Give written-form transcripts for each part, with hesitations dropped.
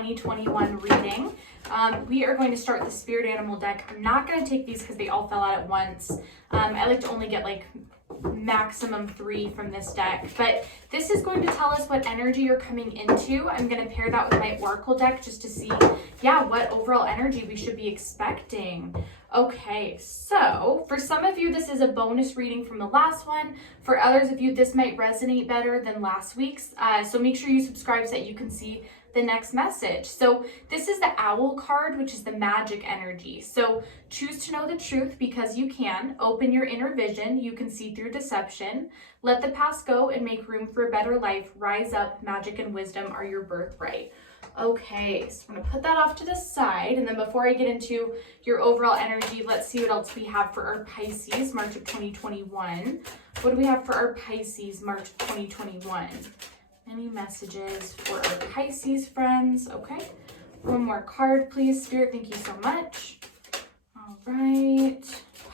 2021 reading. We are going to start the spirit animal deck. I'm not going to take these because they all fell out at once. I like to only get like maximum 3 from this deck, but this is going to tell us what energy you're coming into. I'm going to pair that with my oracle deck just to see, yeah, what overall energy we should be expecting. Okay, so for some of you, this is a bonus reading from the last one. For others of you, this might resonate better than last week's. So make sure you subscribe so that you can see the next message. So this is the owl card, which is the magic energy. So choose to know the truth because you can. Open your inner vision. You can see through deception. Let the past go and make room for a better life. Rise up. Magic and wisdom are your birthright. Okay, so I'm going to put that off to the side. And then before I get into your overall energy, let's see what else we have for our Pisces, March of 2021. What do we have for our Pisces, March of 2021? Any messages for our Pisces friends? Okay, one more card, please. Spirit, thank you so much. All right,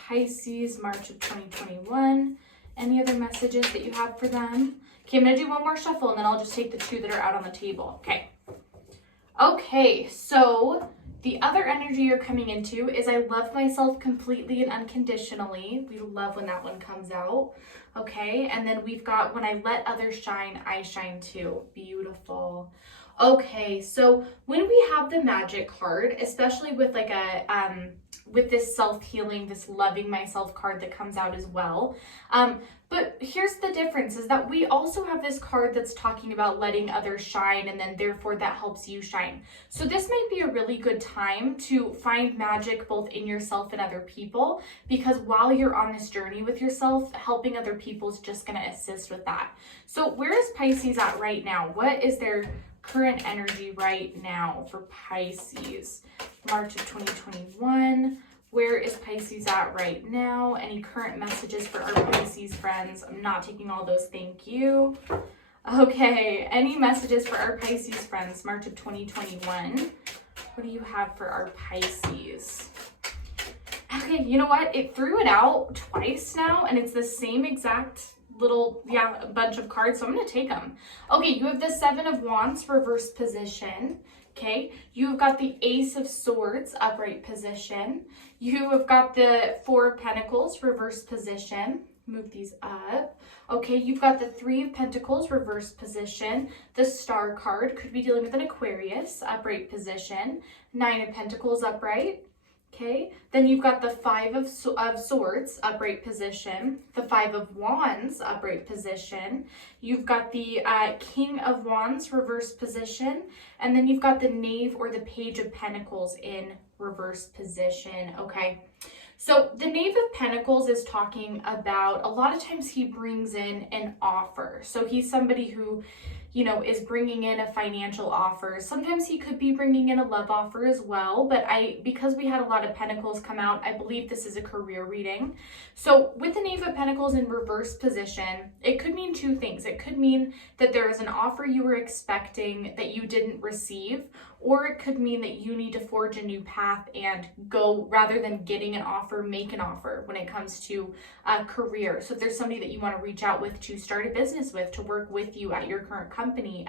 Pisces, March of 2021. Any other messages that you have for them? Okay, I'm going to do one more shuffle, and then I'll just take the 2 that are out on the table. Okay, so the other energy you're coming into is I love myself completely and unconditionally. We love when that one comes out. Okay, and then we've got when I let others shine, I shine too. Beautiful. Okay, so when we have the magic card, especially with like a with this self-healing, this loving myself card that comes out as well. But here's the difference is that we also have this card that's talking about letting others shine, and then therefore that helps you shine. So this might be a really good time to find magic both in yourself and other people, because while you're on this journey with yourself, helping other people is just going to assist with that. So where is Pisces at right now? What is their current energy right now for Pisces? March of 2021. Where is Pisces at right now? Any current messages for our Pisces friends? I'm not taking all those, thank you. Okay, any messages for our Pisces friends, March of 2021? What do you have for our Pisces? Okay, you know what? It threw it out twice now, and it's the same exact little, a bunch of cards, so I'm going to take them. Okay, you have the 7 of Wands, reverse position. Okay, you've got the Ace of Swords, upright position. You have got the 4 of Pentacles, reverse position. Move these up. Okay, you've got the 3 of Pentacles, reverse position. The Star card could be dealing with an Aquarius, upright position. 9 of Pentacles, upright. Okay, then you've got the 5 of Swords, upright position, the 5 of Wands, upright position. You've got the King of Wands, reverse position, and then you've got the Knave or the Page of Pentacles in reverse position. Okay, so the Knave of Pentacles is talking about, a lot of times he brings in an offer. So he's somebody who, you know, is bringing in a financial offer. Sometimes he could be bringing in a love offer as well, but because we had a lot of Pentacles come out, I believe this is a career reading. So with the Knave of Pentacles in reverse position, it could mean 2 things. It could mean that there is an offer you were expecting that you didn't receive, or it could mean that you need to forge a new path and go, rather than getting an offer, make an offer when it comes to a career. So if there's somebody that you want to reach out with to start a business with, to work with you at your current company,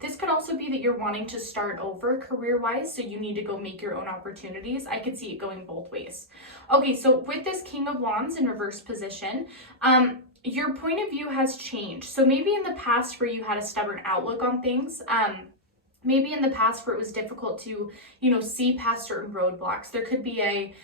this could also be that you're wanting to start over career-wise, so you need to go make your own opportunities. I could see it going both ways. Okay, so with this King of Wands in reverse position, your point of view has changed. So maybe in the past where you had a stubborn outlook on things, maybe in the past where it was difficult to, you know, see past certain roadblocks, there could be a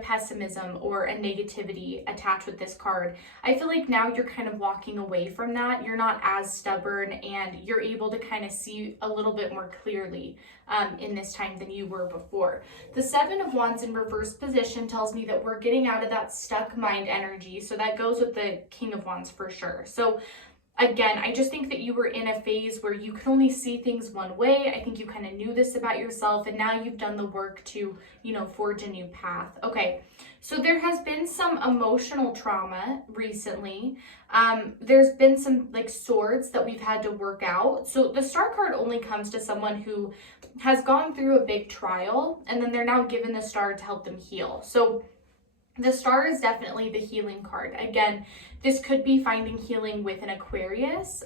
pessimism or a negativity attached with this card. I feel like now you're kind of walking away from that. You're not as stubborn, and you're able to kind of see a little bit more clearly in this time than you were before. The 7 of Wands in reverse position tells me that we're getting out of that stuck mind energy. So that goes with the King of Wands for sure. So again, I just think that you were in a phase where you could only see things one way. I think you kind of knew this about yourself, and now you've done the work to, you know, forge a new path. Okay, so there has been some emotional trauma recently. There's been some like swords that we've had to work out. So the Star card only comes to someone who has gone through a big trial, and then they're now given the Star to help them heal. So The Star is definitely the healing card. Again, this could be finding healing with an Aquarius,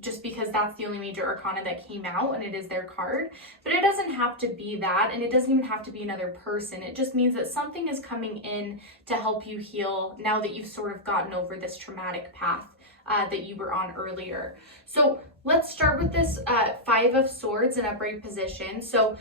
just because that's the only major arcana that came out and it is their card. But it doesn't have to be that, and it doesn't even have to be another person. It just means that something is coming in to help you heal now that you've sort of gotten over this traumatic path that you were on earlier. So let's start with this Five of Swords in upright position. So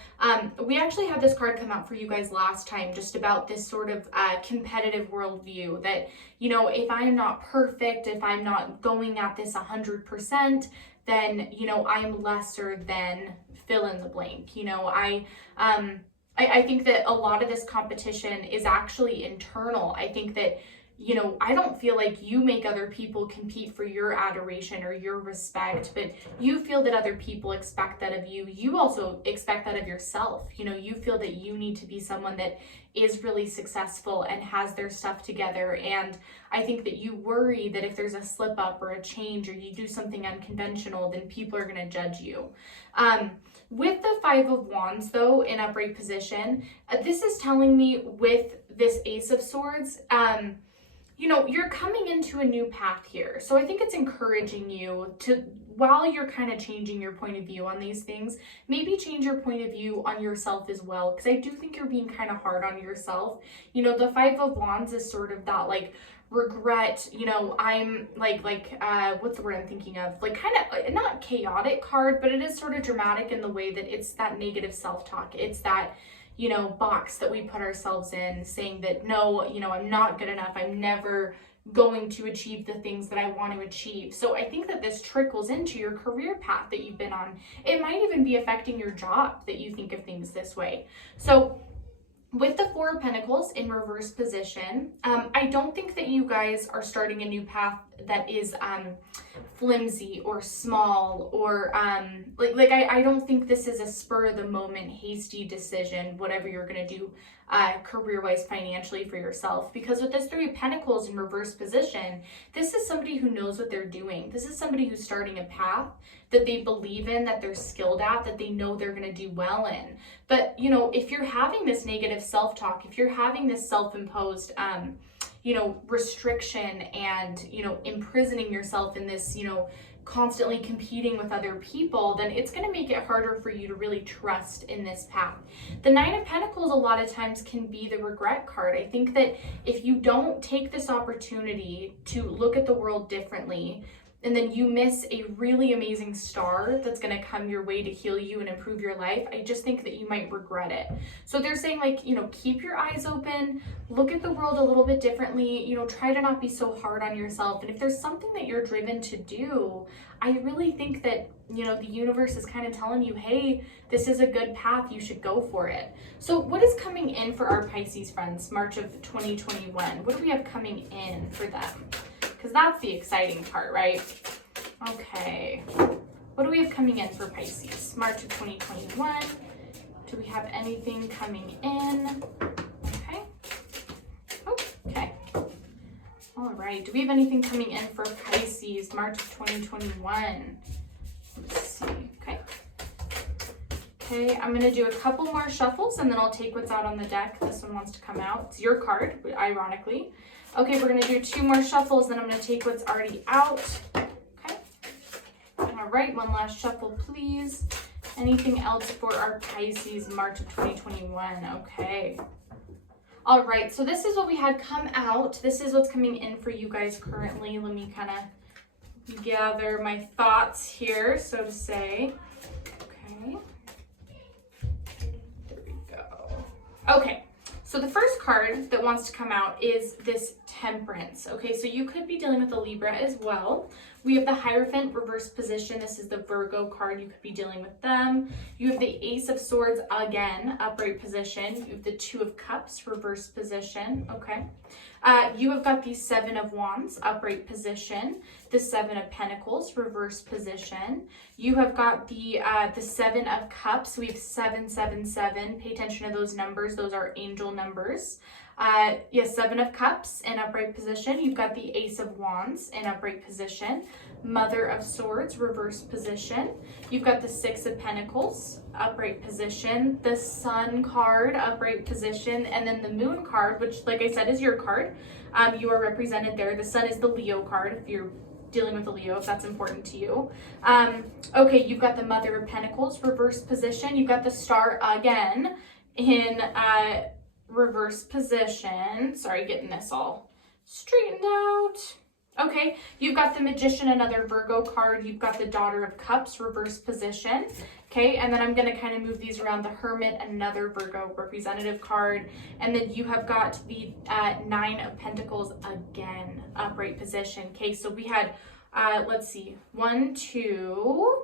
we actually had this card come out for you guys last time, just about this sort of competitive worldview that, you know, if I'm not perfect, if I'm not going at this 100%, then, you know, I'm lesser than fill in the blank. You know, I think that a lot of this competition is actually internal. I think that, you know, I don't feel like you make other people compete for your adoration or your respect, but you feel that other people expect that of you. You also expect that of yourself. You know, you feel that you need to be someone that is really successful and has their stuff together. And I think that you worry that if there's a slip up or a change or you do something unconventional, then people are going to judge you. With the Five of Wands, though, in upright position, this is telling me with this Ace of Swords, you know, you're coming into a new path here. So I think it's encouraging you to, while you're kind of changing your point of view on these things, maybe change your point of view on yourself as well. Because I do think you're being kind of hard on yourself. You know, the Five of Wands is sort of that like regret, you know, I'm what's the word I'm thinking of? Like kind of not chaotic card, but it is sort of dramatic in the way that it's that negative self-talk. It's that, you know, box that we put ourselves in saying that, no, you know, I'm not good enough. I'm never going to achieve the things that I want to achieve. So I think that this trickles into your career path that you've been on. It might even be affecting your job that you think of things this way. So with the Four of Pentacles in reverse position, I don't think that you guys are starting a new path that is flimsy or small or I don't think this is a spur of the moment hasty decision, whatever you're going to do career-wise, financially for yourself. Because with this Three of Pentacles in reverse position, this is somebody who knows what they're doing. This is somebody who's starting a path that they believe in, that they're skilled at, that they know they're going to do well in. But, you know, if you're having this negative self-talk, if you're having this self-imposed, you know, restriction and, you know, imprisoning yourself in this, you know, constantly competing with other people, then it's going to make it harder for you to really trust in this path. The Nine of Pentacles a lot of times can be the regret card. I think that if you don't take this opportunity to look at the world differently, and then you miss a really amazing star that's going to come your way to heal you and improve your life, I just think that you might regret it. So they're saying, like, you know, keep your eyes open, look at the world a little bit differently, you know, try to not be so hard on yourself. And if there's something that you're driven to do, I really think that, you know, the universe is kind of telling you, hey, this is a good path, you should go for it. So what is coming in for our Pisces friends, March of 2021? What do we have coming in for them? Because that's the exciting part, right? Okay. What do we have coming in for Pisces? March of 2021. Do we have anything coming in? Okay. Oh, okay. All right. Do we have anything coming in for Pisces, March of 2021? Let's see. Okay. Okay, I'm going to do a couple more shuffles and then I'll take what's out on the deck. This one wants to come out. It's your card, ironically. Okay, we're going to do two more shuffles, then I'm going to take what's already out. Okay. All right, one last shuffle, please. Anything else for our Pisces, March of 2021? Okay. All right, so this is what we had come out. This is what's coming in for you guys currently. Let me kind of gather my thoughts here, so to say. Okay. There we go. Okay. So the first card that wants to come out is this Temperance. Okay, so you could be dealing with a Libra as well. We have the Hierophant reverse position. This is the Virgo card. You could be dealing with them. You have the Ace of Swords again, upright position. You have the Two of Cups reverse position. Okay. You have got the Seven of Wands upright position, the Seven of Pentacles reverse position. You have got the Seven of Cups. We have 777. Pay attention to those numbers. Those are angel numbers. Yes, Seven of Cups in upright position. You've got the Ace of Wands in upright position. Mother of Swords, reverse position. You've got the Six of Pentacles, upright position, the Sun card, upright position, and then the Moon card, which, like I said, is your card. You are represented there. The Sun is the Leo card if you're dealing with a Leo, if that's important to you. Okay, you've got the Mother of Pentacles, reverse position. You've got the Star again in reverse position. Sorry, getting this all straightened out. Okay, you've got the Magician, another Virgo card. You've got the Daughter of Cups, reverse position. Okay, and then I'm going to kind of move these around. The Hermit, another Virgo representative card. And then you have got the Nine of Pentacles again, upright position. Okay, so we had, let's see, one, two,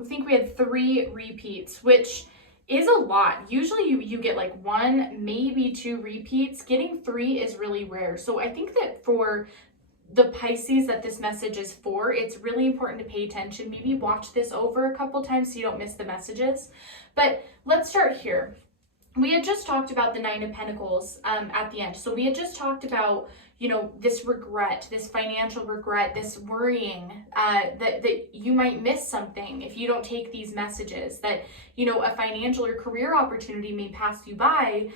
I think we had 3 repeats, which is a lot. Usually you get like 1, maybe 2 repeats. Getting 3 is really rare. So I think that for the Pisces that this message is for, it's really important to pay attention. Maybe watch this over a couple times so you don't miss the messages. But let's start here. We had just talked about the Nine of Pentacles at the end. So we had just talked about, you know, this regret, this financial regret, this worrying that you might miss something if you don't take these messages, that, you know, a financial or career opportunity may pass you by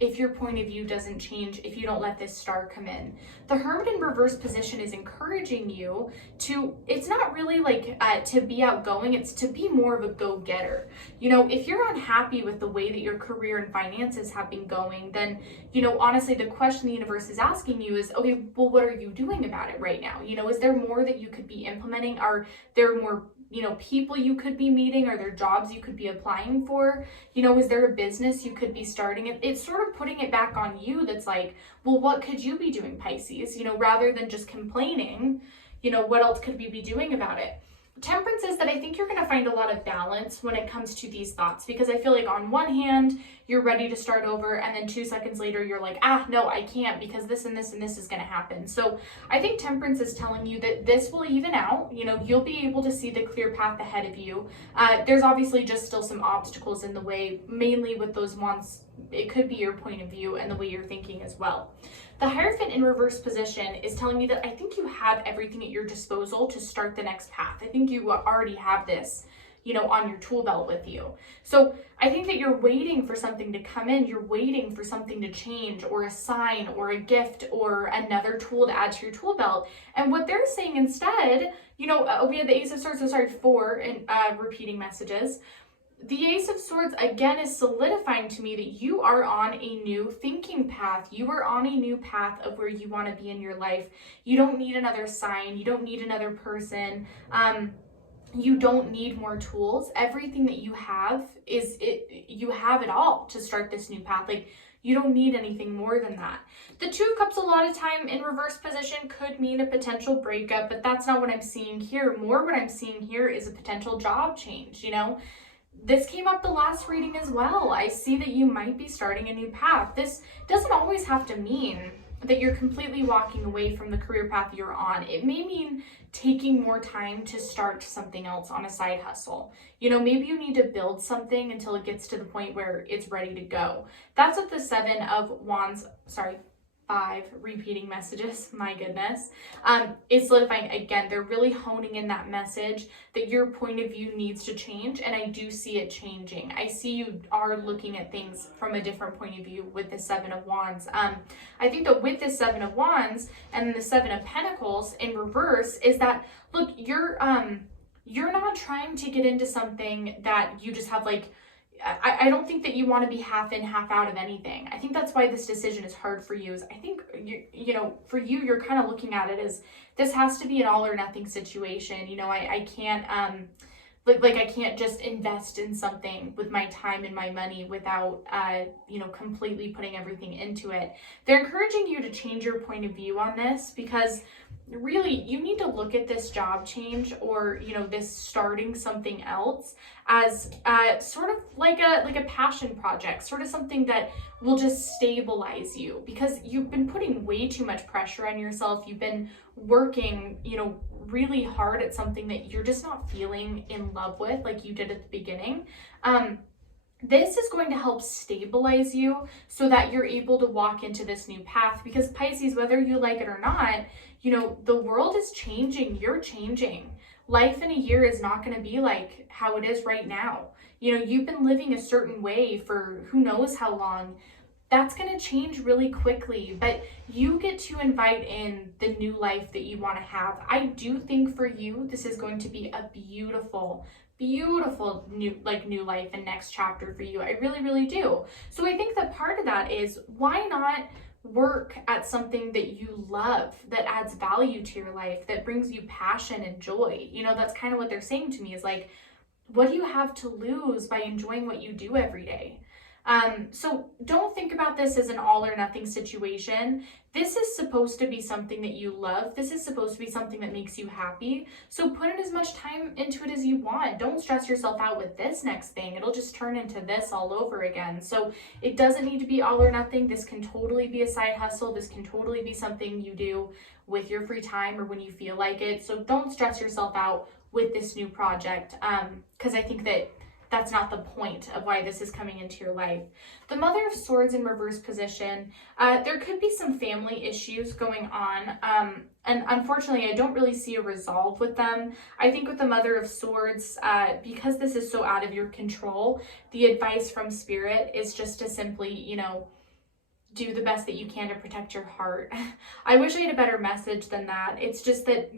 if your point of view doesn't change, if you don't let this star come in. The Hermit in reverse position is encouraging you to, it's not really like to be outgoing, it's to be more of a go-getter. You know, if you're unhappy with the way that your career and finances have been going, then, you know, honestly, the question the universe is asking you is, okay, well, what are you doing about it right now? You know, is there more that you could be implementing? Are there more, you know, people you could be meeting? Are there jobs you could be applying for? You know, is there a business you could be starting? It's sort of putting it back on you that's like, well, what could you be doing, Pisces? You know, rather than just complaining, you know, what else could we be doing about it? Temperance is that I think you're going to find a lot of balance when it comes to these thoughts, because I feel like on one hand, you're ready to start over, and then 2 seconds later, you're like, no, I can't because this and this and this is going to happen. So I think Temperance is telling you that this will even out. You know, you'll be able to see the clear path ahead of you. There's obviously just still some obstacles in the way, mainly with those wands. It could be your point of view and the way you're thinking as well. The Hierophant in reverse position is telling me that I think you have everything at your disposal to start the next path. I think you already have this, you know, on your tool belt with you. So I think that you're waiting for something to come in. You're waiting for something to change, or a sign or a gift or another tool to add to your tool belt. And what they're saying instead, you know, we had the Ace of Swords, so sorry, 4 in repeating messages. The Ace of Swords, again, is solidifying to me that you are on a new thinking path. You are on a new path of where you want to be in your life. You don't need another sign. You don't need another person. You don't need more tools. Everything that you have you have it all to start this new path. Like, you don't need anything more than that. The Two of Cups a lot of time in reverse position could mean a potential breakup, but that's not what I'm seeing here. More what I'm seeing here is a potential job change, you know? This came up the last reading as well. I see that you might be starting a new path. This doesn't always have to mean that you're completely walking away from the career path you're on. It may mean taking more time to start something else on a side hustle. You know, maybe you need to build something until it gets to the point where it's ready to go. That's what the 7 of Wands, 5 repeating messages, my goodness, is solidifying. Again, they're really honing in that message that your point of view needs to change, and I do see it changing. I see you are looking at things from a different point of view with the 7 of Wands. I think that with the 7 of Wands and then the 7 of Pentacles in reverse is that, look, you're not trying to get into something that you just have like, I don't think that you want to be half in, half out of anything. I think that's why this decision is hard for you. Is I think, you know, for you, you're kind of looking at it as this has to be an all or nothing situation. You know, I can't, like I can't just invest in something with my time and my money without, you know, completely putting everything into it. They're encouraging you to change your point of view on this, because really you need to look at this job change, or, you know, this starting something else as sort of like a passion project, sort of something that will just stabilize you, because you've been putting way too much pressure on yourself. You've been working, you know, really hard at something that you're just not feeling in love with like you did at the beginning. This is going to help stabilize you so that you're able to walk into this new path, because Pisces, whether you like it or not, the world is changing, you're changing. Life in a year is not going to be like how it is right now. You've been living a certain way for who knows how long. That's going to change really quickly, but you get to invite in the new life that you want to have. I do think for you, this is going to be a beautiful, beautiful new life and next chapter for you. I really, really do. So I think that part of that is, why not work at something that you love, that adds value to your life, that brings you passion and joy? That's kind of what they're saying to me, is like, what do you have to lose by enjoying what you do every day? So don't think about this as an all or nothing situation. This is supposed to be something that you love. This is supposed to be something that makes you happy. So put in as much time into it as you want. Don't stress yourself out with this next thing. It'll just turn into this all over again. So it doesn't need to be all or nothing. This can totally be a side hustle. This can totally be something you do with your free time or when you feel like it. So don't stress yourself out with this new project, because I think that that's not the point of why this is coming into your life. The Mother of Swords in reverse position, there could be some family issues going on, and unfortunately I don't really see a resolve with them. I think with the Mother of Swords, because this is so out of your control, the advice from Spirit is just to simply, do the best that you can to protect your heart. I wish I had a better message than that. It's just that,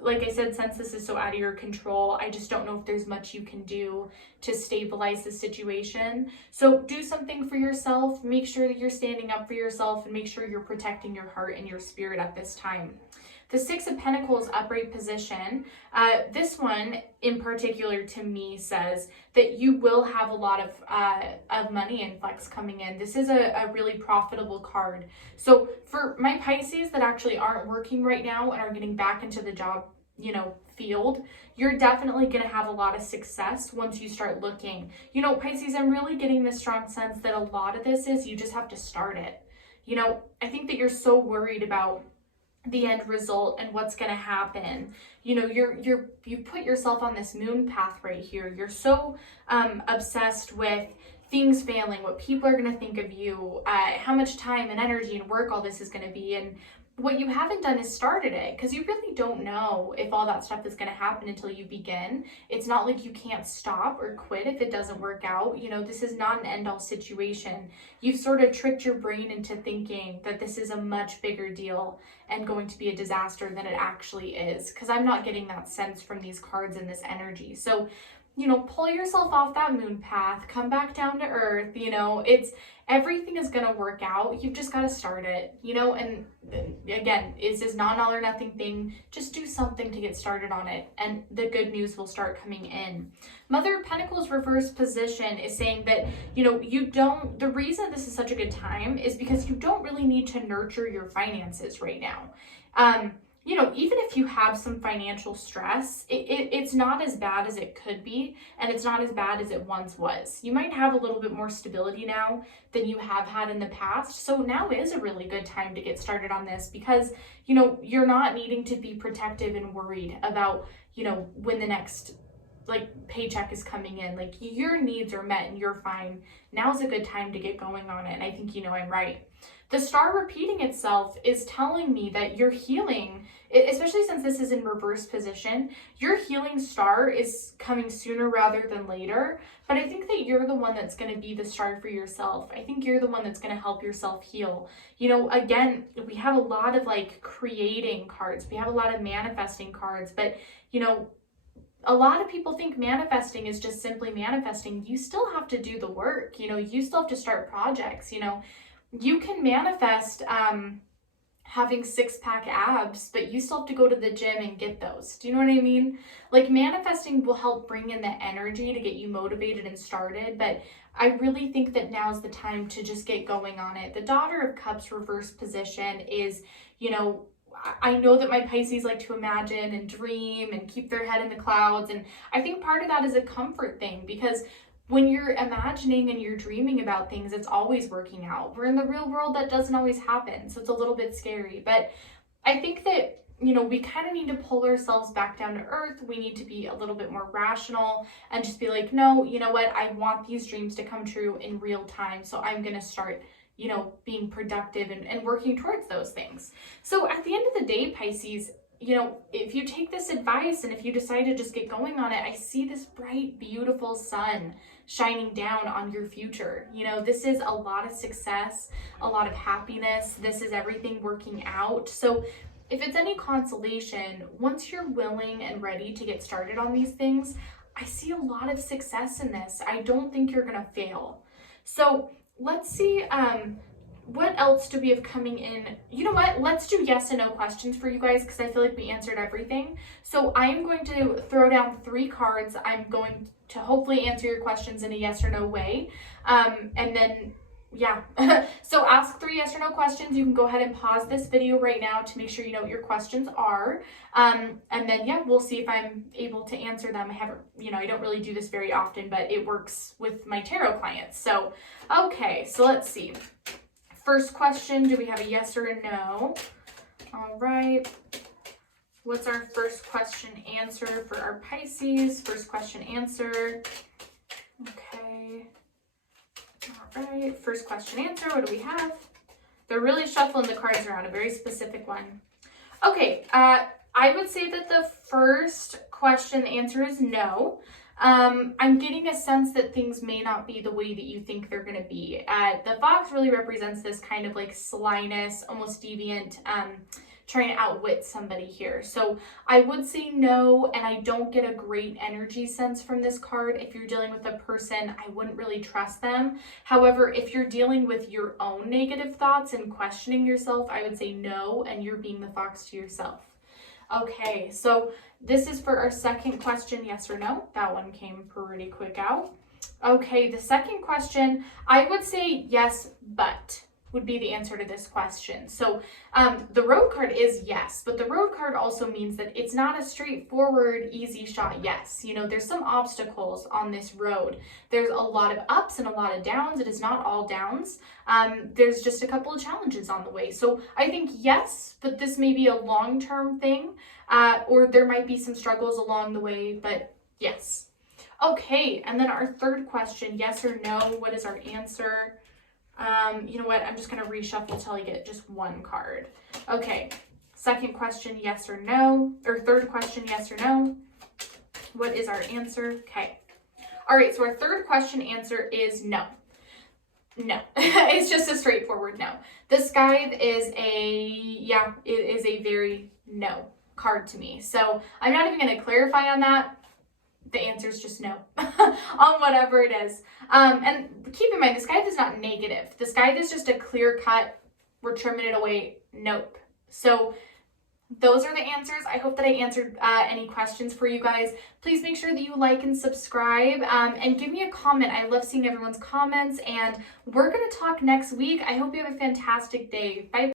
like I said, since this is so out of your control, I just don't know if there's much you can do to stabilize the situation. So do something for yourself. Make sure that you're standing up for yourself, and make sure you're protecting your heart and your spirit at this time. The Six of Pentacles upright position, this one in particular to me says that you will have a lot of money influx coming in. This is a really profitable card. So for my Pisces that actually aren't working right now and are getting back into the job, field, you're definitely going to have a lot of success once you start looking. Pisces, I'm really getting this strong sense that a lot of this is you just have to start it. I think that you're so worried about the end result and what's going to happen. You put yourself on this moon path right here. You're so obsessed with things failing, what people are going to think of you, how much time and energy and work all this is going to be. And what you haven't done is started it, because you really don't know if all that stuff is going to happen until you begin. It's not like you can't stop or quit if it doesn't work out. This is not an end-all situation. You've sort of tricked your brain into thinking that this is a much bigger deal and going to be a disaster than it actually is, because I'm not getting that sense from these cards and this energy. So pull yourself off that moon path, come back down to earth. Everything is going to work out. You've just got to start it, and again, it's this not all or nothing thing. Just do something to get started on it, and the good news will start coming in. Mother of Pentacles reverse position is saying that, the reason this is such a good time is because you don't really need to nurture your finances right now. Even if you have some financial stress, it's not as bad as it could be, and it's not as bad as it once was. You might have a little bit more stability now than you have had in the past. So now is a really good time to get started on this, because, you're not needing to be protective and worried about, when the next paycheck is coming in. Your needs are met and you're fine. Now's a good time to get going on it. And I think I'm right. The star repeating itself is telling me that your healing, especially since this is in reverse position, your healing star is coming sooner rather than later. But I think that you're the one that's going to be the star for yourself. I think you're the one that's going to help yourself heal. Again, we have a lot of creating cards. We have a lot of manifesting cards, but a lot of people think manifesting is just simply manifesting. You still have to do the work. You still have to start projects. You can manifest having six-pack abs, but you still have to go to the gym and get those. Do you know what I mean? Manifesting will help bring in the energy to get you motivated and started, but I really think that now's the time to just get going on it. The Daughter of Cups reverse position is, I know that my Pisces like to imagine and dream and keep their head in the clouds. And I think part of that is a comfort thing, because when you're imagining and you're dreaming about things, it's always working out. We're in the real world, that doesn't always happen. So it's a little bit scary. But I think that you know, we kind of need to pull ourselves back down to earth. We need to be a little bit more rational and just be like, no, you know what? I want these dreams to come true in real time. So I'm going to start, you know, being productive and working towards those things. So at the end of the day, Pisces, you know, if you take this advice and if you decide to just get going on it, I see this bright, beautiful sun shining down on your future. You know, this is a lot of success, a lot of happiness. This is everything working out. So if it's any consolation, once you're willing and ready to get started on these things, I see a lot of success in this. I don't think you're gonna fail. So let's see, what else do we have coming in? You know what? Let's do yes and no questions for you guys because I feel like we answered everything. So I am going to throw down 3 cards. I'm going to hopefully answer your questions in a yes or no way. And then, yeah. So ask 3 yes or no questions. You can go ahead and pause this video right now to make sure you know what your questions are. And then, yeah, we'll see if I'm able to answer them. I haven't, you know, I don't really do this very often, but it works with my tarot clients. So, okay, so let's see. First question, do we have a yes or a no? All right. What's our first question answer for our Pisces? First question answer. Okay. All right. First question answer. What do we have? They're really shuffling the cards around, a very specific one. Okay. I would say that the first question answer is no. I'm getting a sense that things may not be the way that you think they're going to be. The fox really represents this kind of like slyness, almost deviant, trying to outwit somebody here. So I would say no, and I don't get a great energy sense from this card. If you're dealing with a person, I wouldn't really trust them. However, if you're dealing with your own negative thoughts and questioning yourself, I would say no, and you're being the fox to yourself. Okay, so this is for our second question, yes or no. That one came pretty quick out. Okay, the second question, I would say yes, but would be the answer to this question. So the road card is yes, but the road card also means that it's not a straightforward, easy shot yes. You know, there's some obstacles on this road. There's a lot of ups and a lot of downs. It is not all downs. There's just a couple of challenges on the way. So I think yes, but this may be a long-term thing, or there might be some struggles along the way, but yes. Okay, and then our third question, yes or no, what is our answer? You know what? I'm just going to reshuffle till I get just one card. Okay. Second question, yes or no. Or third question, yes or no. What is our answer? Okay. All right. So our third question answer is no. No. It's just a straightforward no. The sky is it is a very no card to me. So I'm not even going to clarify on that. The answer is just no on whatever it is. And keep in mind, the sky is not negative. The sky is just a clear cut, we're trimming it away, nope. So those are the answers. I hope that I answered any questions for you guys. Please make sure that you like and subscribe and give me a comment. I love seeing everyone's comments, and we're going to talk next week. I hope you have a fantastic day. Bye.